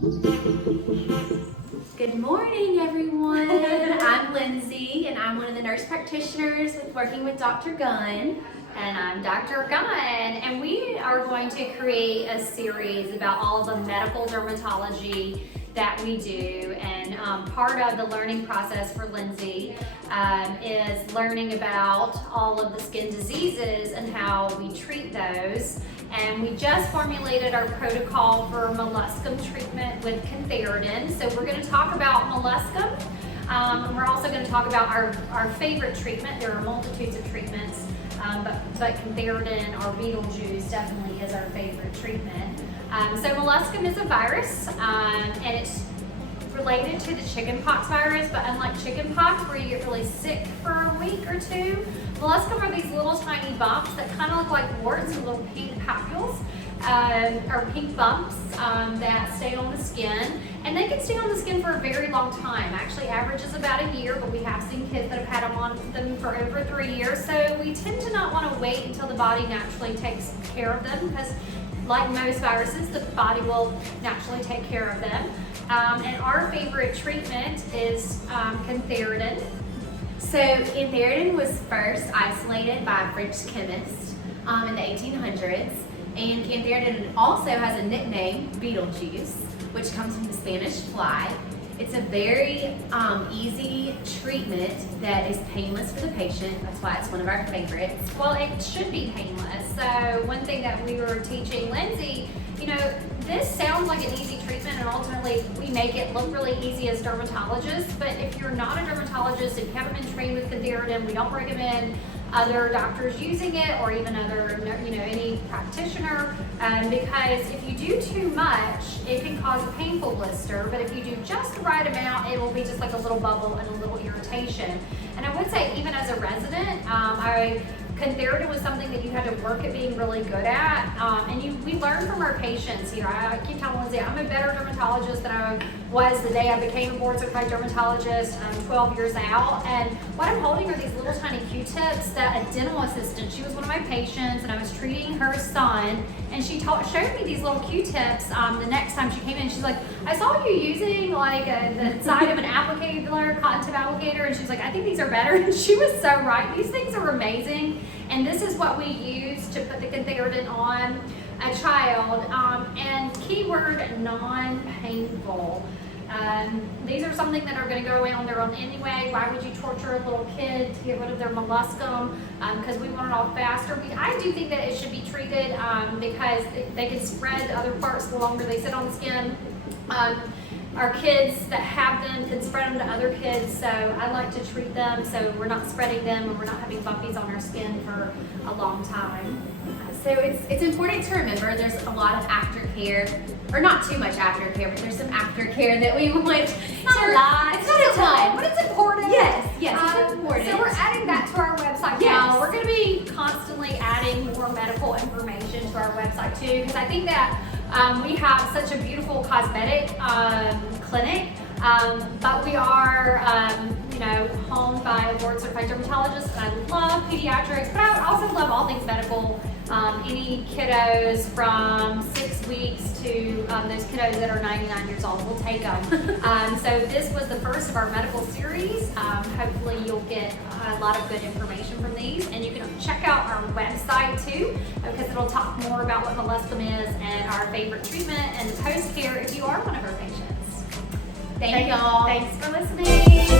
Good morning, everyone. I'm Lindsay, and I'm one of the nurse practitioners working with Dr. Gunn. And I'm Dr. Gunn, and we are going to create a series about all of the medical dermatology that we do. And part of the learning process for Lindsay is learning about all of the skin diseases and how we treat those. And we just formulated our protocol for molluscum treatment with Cantharidin. So we're going to talk about molluscum. And we're also going to talk about our favorite treatment. There are multitudes of treatments, but Cantharidin or Beetlejuice definitely is our favorite treatment. So molluscum is a virus, and it's related to the chickenpox virus, but unlike chickenpox where you get really sick for a week or two, molluscum are these little tiny bumps that kind of look like warts or little pink papules, or pink bumps that stay on the skin. And they can stay on the skin for a very long time. Actually, average is about a year, but we have seen kids that have had them on them for over 3 years. So we tend to not want to wait until the body naturally takes care of them, because like most viruses, the body will naturally take care of them. And our favorite treatment is Cantharidin. So Cantharidin was first isolated by a French chemist in the 1800s. And Cantharidin also has a nickname, Beetlejuice, which comes from the Spanish fly. It's a very easy treatment that is painless for the patient. That's why it's one of our favorites. Well, it should be painless. So one thing that we were teaching Lindsay, you know, this sounds like an easy treatment, and ultimately we make it look really easy as dermatologists. But if you're not a dermatologist, if you haven't been trained with Cantharidin, we don't recommend other doctors using it, or even other, any practitioner, because if you do too much, it can cause a painful blister. But if you do just the right amount, it will be just like a little bubble and a little irritation. And I would say, even as a resident, Cantharidin was something that you had to work at being really good at, and we learn from our patients here. I keep telling Lindsay, I'm a better dermatologist than I was the day I became a board certified dermatologist 12 years out. And what I'm holding are these little tiny Q-tips that a dental assistant, she was one of my patients, and I was treating her son, and she showed me these little Q-tips the next time she came in. She's like, I saw you using like the side of an applicator, cotton tip applicator, and she's like, I think these are better. And she was so right. These things are amazing. And this is what we use to put the Cantharidin on a child. And keyword, non-painful. These are something that are going to go away on their own anyway. Why would you torture a little kid to get rid of their molluscum? Because we want it all faster. I do think that it should be treated because they can spread to other parts the longer they sit on the skin. Our kids that have them can spread them to other kids, so I like to treat them so we're not spreading them and we're not having bumpies on our skin for a long time. So it's important to remember there's a lot of aftercare, or not too much aftercare, but there's some aftercare that we want. It's not a lot. It's not a ton, but it's important. Yes, it's important. So we're adding that to our website now. We're going to be constantly adding more medical information to our website too, because I think that we have such a beautiful cosmetic clinic, but we are, honed by a board certified dermatologist, and I love pediatrics, but I also love all things medical. Any kiddos from 6 weeks to those kiddos that are 99 years old, we'll take them. So this was the first of our medical series. Hopefully you'll get a lot of good information from these, and you can check out our website too, because it'll talk more about what molluscum is and our favorite treatment and the post care if you are one of our patients. Thank y'all. Thanks for listening.